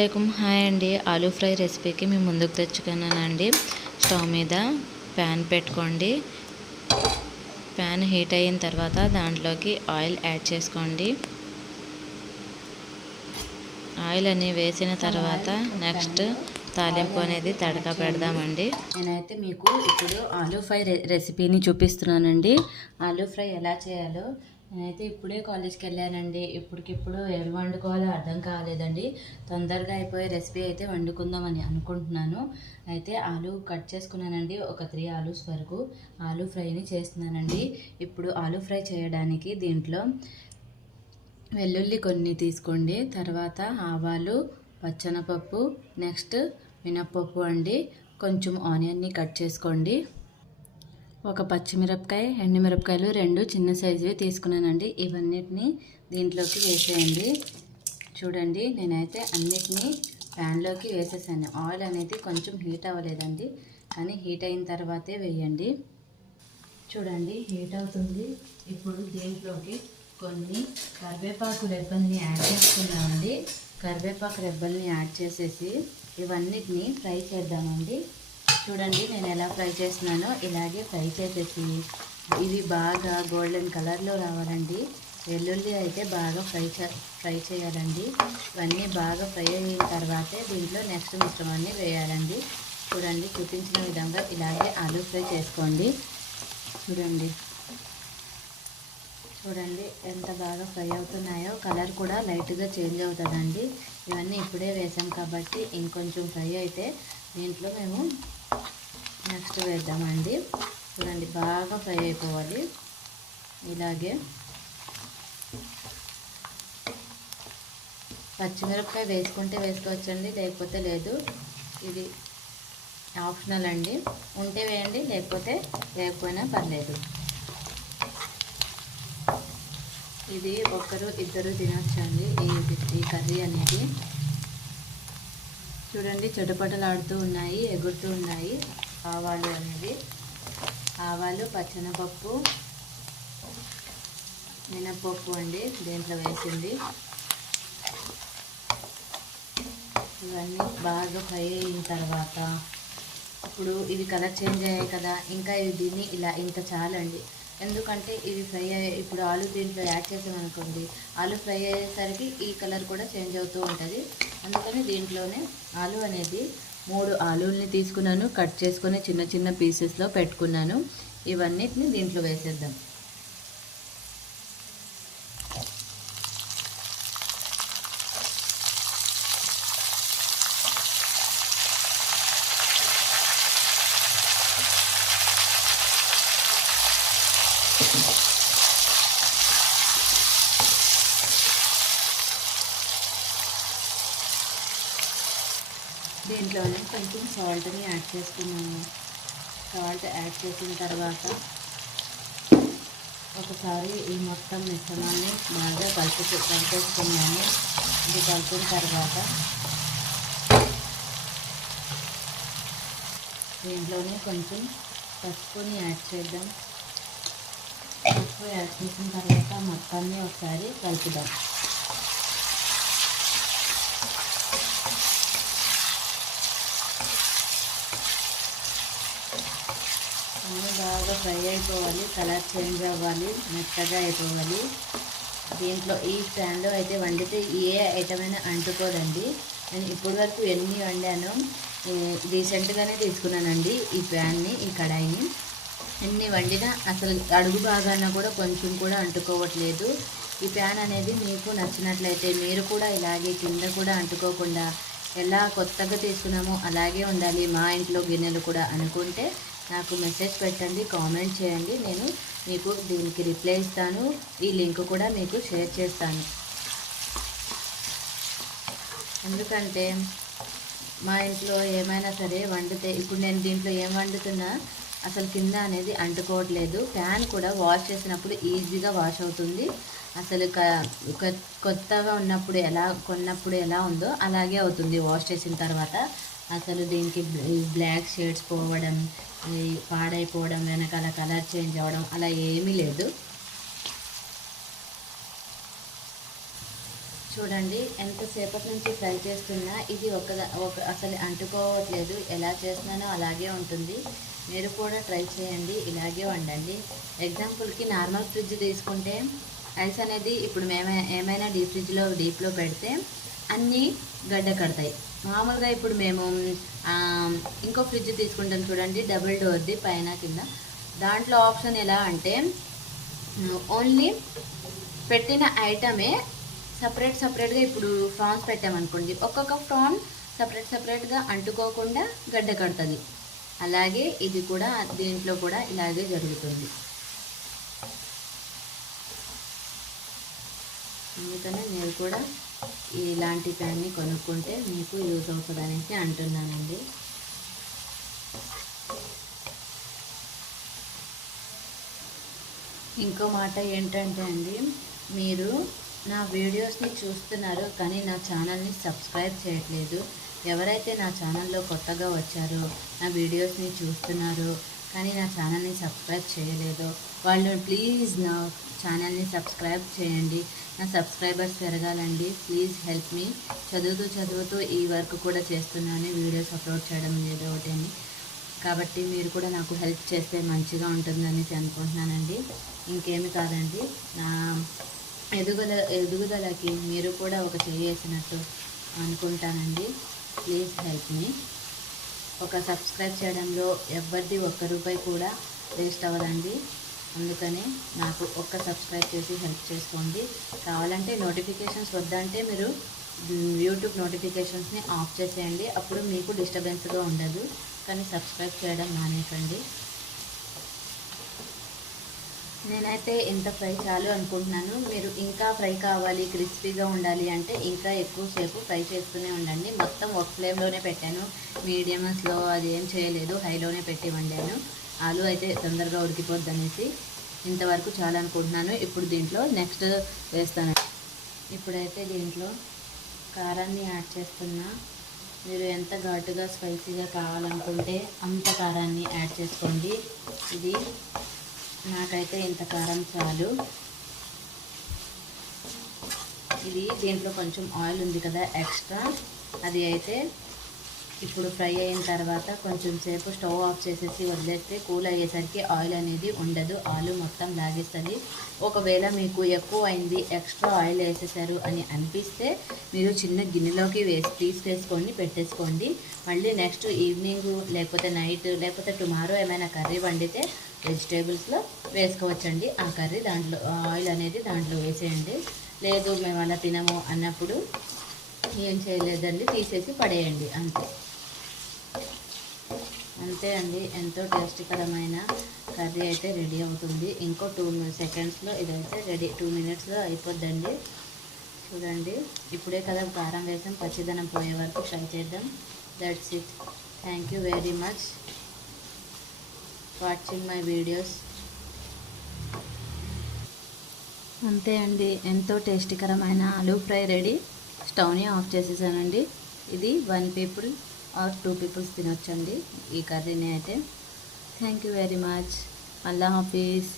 అస్సలాముఅలైకుం. Hi అండి. Aloo fry రెసిపీకి మేము ముందుకు తెచ్చుకున్నానండి. స్టవ్ మీద ప్యాన్ పెట్టుకోండి. ప్యాన్ హీట్ అయిన తర్వాత దాంట్లోకి ఆయిల్ యాడ్ చేసుకోండి. ఆయిల్ అని వేసిన తర్వాత నెక్స్ట్ తాలింపు అనేది తడక పెడదామండి. నేనైతే మీకు ఇప్పుడు ఆలూ ఫ్రై రెసిపీని చూపిస్తున్నానండి. ఆలూ ఫ్రై ఎలా చేయాలో నేనైతే ఇప్పుడే కాలేజ్కి వెళ్ళానండి. ఇప్పటికిప్పుడు ఏం వండుకోవాలో అర్థం కాలేదండి. తొందరగా అయిపోయే రెసిపీ అయితే వండుకుందామని అనుకుంటున్నాను. అయితే ఆలూ కట్ చేసుకున్నానండి. ఒక 3 ఆలూస్ వరకు ఆలూ ఫ్రైని చేస్తున్నానండి. ఇప్పుడు ఆలూ ఫ్రై చేయడానికి దీంట్లో వెల్లుల్లి కొన్ని తీసుకోండి. తర్వాత ఆవాలు, పచ్చనపప్పు, నెక్స్ట్ మినప్పప్పు అండి. కొంచెం ఆనియన్ని కట్ చేసుకోండి. ఒక పచ్చిమిరపకాయ, ఎండుమిరపకాయలు 2 చిన్న సైజువి తీసుకున్నానండి. ఇవన్నిటిని దీంట్లోకి వేసేయండి. చూడండి, నేనైతే అన్నిటినీ ప్యాన్లోకి వేసేసాను. ఆయిల్ అనేది కొంచెం హీట్ అవ్వలేదండి, కానీ హీట్ అయిన తర్వాతే వేయండి. చూడండి, హీట్ అవుతుంది. ఇప్పుడు దీంట్లోకి కొన్ని కరివేపాకు రెబ్బల్ని యాడ్ చేసుకున్నామండి. కరివేపాకు రెబ్బల్ని యాడ్ చేసేసి ఇవన్నిటిని ఫ్రై చేద్దామండి. చూడండి, నేను ఎలా ఫ్రై చేస్తున్నానో ఇలాగే ఫ్రై చేసేసి ఇవి బాగా గోల్డెన్ కలర్లో రావాలండి. వెల్లుల్లి అయితే బాగా ఫ్రై చేయాలండి. ఇవన్నీ బాగా ఫ్రై అయిన తర్వాతే దీంట్లో నెక్స్ట్ మిశ్రమాన్ని వేయాలండి. చూడండి, చూపించిన విధంగా ఇలాగే ఆలూ ఫ్రై చేసుకోండి. చూడండి ఎంత బాగా ఫ్రై అవుతున్నాయో. కలర్ కూడా లైట్గా చేంజ్ అవుతుందండి. ఇవన్నీ ఇప్పుడే వేసాం కాబట్టి ఇంకొంచెం ఫ్రై అయితే దీంట్లో మేము నెక్స్ట్ వేద్దామండి. చూడండి, బాగా ఫ్రై అయిపోవాలి. ఇలాగే పచ్చిమిరపకాయ వేసుకుంటే వేసుకోవచ్చండి, లేకపోతే లేదు. ఇది ఆప్షనల్ అండి. ఉంటే వేయండి, లేకపోతే లేకపోయినా పర్లేదు. ఇది ఒకరు ఇద్దరు తినొచ్చండి ఈ కర్రీ అనేది. చూడండి, చెడుపటలాడుతూ ఉన్నాయి, ఎగురుతూ ఉన్నాయి ఆవాలు అనేవి. ఆవాలు, పచ్చనపప్పు, మినప్పప్పు అండి దీంట్లో వేసింది. ఇవన్నీ బాగా ఫ్రై అయిన తర్వాత ఇప్పుడు ఇవి కలర్ చేంజ్ అయ్యాయి కదా, ఇంకా దీన్ని ఇలా ఇంత చాలండి. ఎందుకంటే ఇవి ఫ్రై అయ్యే ఇప్పుడు ఆలూ దీంట్లో యాడ్ చేసామనుకోండి, ఆలూ ఫ్రై అయ్యేసరికి ఈ కలర్ కూడా చేంజ్ అవుతూ ఉంటుంది. అందుకని దీంట్లోనే ఆలూ అనేది 3 ఆలూల్ని తీసుకున్నాను, కట్ చేసుకొని చిన్న చిన్న పీసెస్లో పెట్టుకున్నాను. ఇవన్నిటిని దీంట్లో వేసేద్దాం. దీంట్లోనే కొంచెం సాల్ట్ని యాడ్ చేసుకున్నాను. సాల్ట్ యాడ్ చేసిన తర్వాత ఒకసారి ఈ మొత్తం మిశ్రమాన్ని బాగా కలిపేసుకున్నాను. ఇది కలిపిన తర్వాత దీంట్లోనే కొంచెం పసుపుని యాడ్ చేద్దాం. పసుపు యాడ్ చేసిన తర్వాత మొత్తాన్ని ఒకసారి కలుపుదాం. అన్నీ బాగా ఫ్రై అయిపోవాలి, కలర్ చేంజ్ అవ్వాలి, మెత్తగా అయిపోవాలి. దీంట్లో ఈ ప్యాన్లో అయితే వండితే ఏ ఐటమ్ అయినా అంటుకోదండి. నేను ఇప్పటి వరకు ఎన్ని వండానో రీసెంట్గానే తీసుకున్నానండి ఈ ప్యాన్ని, ఈ కడాయిని. ఎన్ని వండినా అసలు అడుగు భాగాన కూడా కొంచెం కూడా అంటుకోవట్లేదు. ఈ ప్యాన్ అనేది మీకు నచ్చినట్లయితే మీరు కూడా ఇలాగే కింద కూడా అంటుకోకుండా ఎలా కొత్తగా తీసుకున్నామో అలాగే ఉండాలి మా ఇంట్లో గిన్నెలు కూడా అనుకుంటే నాకు మెసేజ్ పెట్టండి, కామెంట్ చేయండి. నేను మీకు దీనికి రిప్లై ఇస్తాను. ఈ లింక్ కూడా మీకు షేర్ చేస్తాను. ఎందుకంటే మా ఇంట్లో ఏమైనా సరే వండితే ఇప్పుడు నేను దీంట్లో ఏం వండుతున్నా అసలు కింద అనేది అంటుకోవట్లేదు. ప్యాన్ కూడా వాష్ చేసినప్పుడు ఈజీగా వాష్ అవుతుంది. అసలు కొత్తగా కొన్నప్పుడు ఎలా ఉందో అలాగే అవుతుంది వాష్ చేసిన తర్వాత. అసలు దీనికి బ్లాక్ షేడ్స్ పోవడం, పాడైపోవడం, వెనకాల కలర్ చేంజ్ అవ్వడం అలా ఏమీ లేదు. చూడండి ఎంతసేపటి నుంచి ఫ్రై చేస్తున్నా ఇది ఒక అసలు అంటుకోవట్లేదు. ఎలా చేస్తున్నానో అలాగే ఉంటుంది. మీరు కూడా ట్రై చేయండి, ఇలాగే వండండి. ఎగ్జాంపుల్కి నార్మల్ ఫ్రిడ్జ్ తీసుకుంటే ఐస్ అనేది ఇప్పుడు ఏమైనా డీప్లో పెడితే అన్నీ గడ్డ కడతాయి. మామూలుగా ఇప్పుడు మేము ఇంకో ఫ్రిడ్జ్ తీసుకుంటాం చూడండి, డబుల్ డోర్ది పైన కింద. దాంట్లో ఆప్షన్ ఎలా అంటే ఓన్లీ పెట్టిన ఐటమే సపరేట్గా ఇప్పుడు ఫ్రాన్స్ పెట్టామనుకోండి, ఒక్కొక్క ఫ్రాన్ సపరేట్గా అంటుకోకుండా గడ్డ కడుతుంది. అలాగే ఇది కూడా దీంట్లో కూడా ఇలాగే జరుగుతుంది. అందుకనే మీరు కూడా ఇలాంటి ప్యాన్ని కొనుక్కుంటే మీకు యూజ్ అవుతుందనేసి అంటున్నానండి. ఇంకో మాట ఏంటంటే అండి, మీరు నా వీడియోస్ని చూస్తున్నారు కానీ నా ఛానల్ని సబ్స్క్రైబ్ చేయట్లేదు. ఎవరైతే నా ఛానల్లో కొత్తగా వచ్చారో, నా వీడియోస్ని చూస్తున్నారో కానీ నా ఛానల్ని సబ్స్క్రైబ్ చేయలేదో వాళ్ళు ప్లీజ్ నా ఛానల్ని సబ్స్క్రైబ్ చేయండి. నా సబ్స్క్రైబర్స్ పెరగాలండి. Please help me. చదువుతూ ఈ వర్క్ కూడా చేస్తున్నాను, వీడియోస్ అప్లోడ్ చేయడం ఏదో ఒకటి అని. కాబట్టి మీరు కూడా నాకు హెల్ప్ చేస్తే మంచిగా ఉంటుందనేసి అనుకుంటున్నానండి. ఇంకేమి కాదండి, నా ఎదుగుదలకి మీరు కూడా ఒక చేసినట్టు అనుకుంటానండి. ప్లీజ్ హెల్ప్ మీ. ఒక సబ్స్క్రైబ్ చేయడంలో ఎవరిది ఒక్క రూపాయి కూడా వేస్ట్ అవ్వదండి. అందుకని నాకు ఒక్క సబ్స్క్రైబ్ చేసి హెల్ప్ చేసుకోండి. కావాలంటే నోటిఫికేషన్స్ వద్దంటే మీరు యూట్యూబ్ నోటిఫికేషన్స్ని ఆఫ్ చేసేయండి, అప్పుడు మీకు డిస్టర్బెన్స్గా ఉండదు. కానీ సబ్స్క్రైబ్ చేయడం మానేకండి. నేనైతే ఇంత ఫ్రై చాలు అనుకుంటున్నాను. మీరు ఇంకా ఫ్రై కావాలి, క్రిస్పీగా ఉండాలి అంటే ఇంకా ఎక్కువసేపు ఫ్రై చేస్తూనే ఉండండి. మొత్తం ఒక ఫ్లేమ్లోనే పెట్టాను, మీడియం స్లో అది ఏం చేయలేదు, హైలోనే పెట్టి వండాను. ఆలు అయితే తొందరగా ఉడికిపోద్ది అనేసి ఇంతవరకు చాలా అనుకుంటున్నాను. ఇప్పుడు దీంట్లో నెక్స్ట్ వేస్తాను. ఇప్పుడైతే దీంట్లో కారాన్ని యాడ్ చేస్తున్నా. మీరు ఎంత ఘాటుగా స్పైసీగా కావాలనుకుంటే అంత కారాన్ని యాడ్ చేసుకోండి. ఇది నాకైతే ఇంత కారం చాలు. ఇది దీంట్లో కొంచెం ఆయిల్ ఉంది కదా ఎక్స్ట్రా, అది అయితే ఇప్పుడు ఫ్రై అయిన తర్వాత కొంచెం సేపు స్టవ్ ఆఫ్ చేసేసి వదిలేస్తే కూల్ అయ్యేసరికి ఆయిల్ అనేది ఉండదు, ఆలు మొత్తం లాగేస్తుంది. ఒకవేళ మీకు ఎక్కువ అయింది, ఎక్స్ట్రా ఆయిల్ వేసేసారు అని అనిపిస్తే మీరు చిన్న గిన్నెలోకి తీసేసుకొని పెట్టేసుకోండి. మళ్ళీ నెక్స్ట్ ఈవినింగ్ లేకపోతే నైట్ లేకపోతే టుమారో ఏమైనా కర్రీ వండితే వెజిటేబుల్స్లో వేసుకోవచ్చండి. ఆ కర్రీ దాంట్లో ఆయిల్ అనేది దాంట్లో వేసేయండి. లేదు మేము అలా తినము అన్నప్పుడు ఏం చేయలేదండి, తీసేసి పడేయండి. అంతే అండి, ఎంతో టేస్టీకరమైన కర్రీ అయితే రెడీ అవుతుంది. ఇంకో 2 సెకండ్స్లో ఇదైతే రెడీ, 2 మినిట్స్లో అయిపోద్దండి. చూడండి, ఇప్పుడే కదా కారం వేసాం, పచ్చిదనం పోయే వరకు ఫ్రై చేద్దాం. That's it. Thank you very much watching my videos. అంతే అండి, ఎంతో టేస్టీకరమైన ఆలూ ఫ్రై రెడీ. స్టవ్ని ఆఫ్ చేసేసానండి. ఇది 1 పీపుల్ ఆర్ 2 పీపుల్స్ తినొచ్చండి ఈ కర్రీని అయితే. Thank you very much. Allah Hafeez.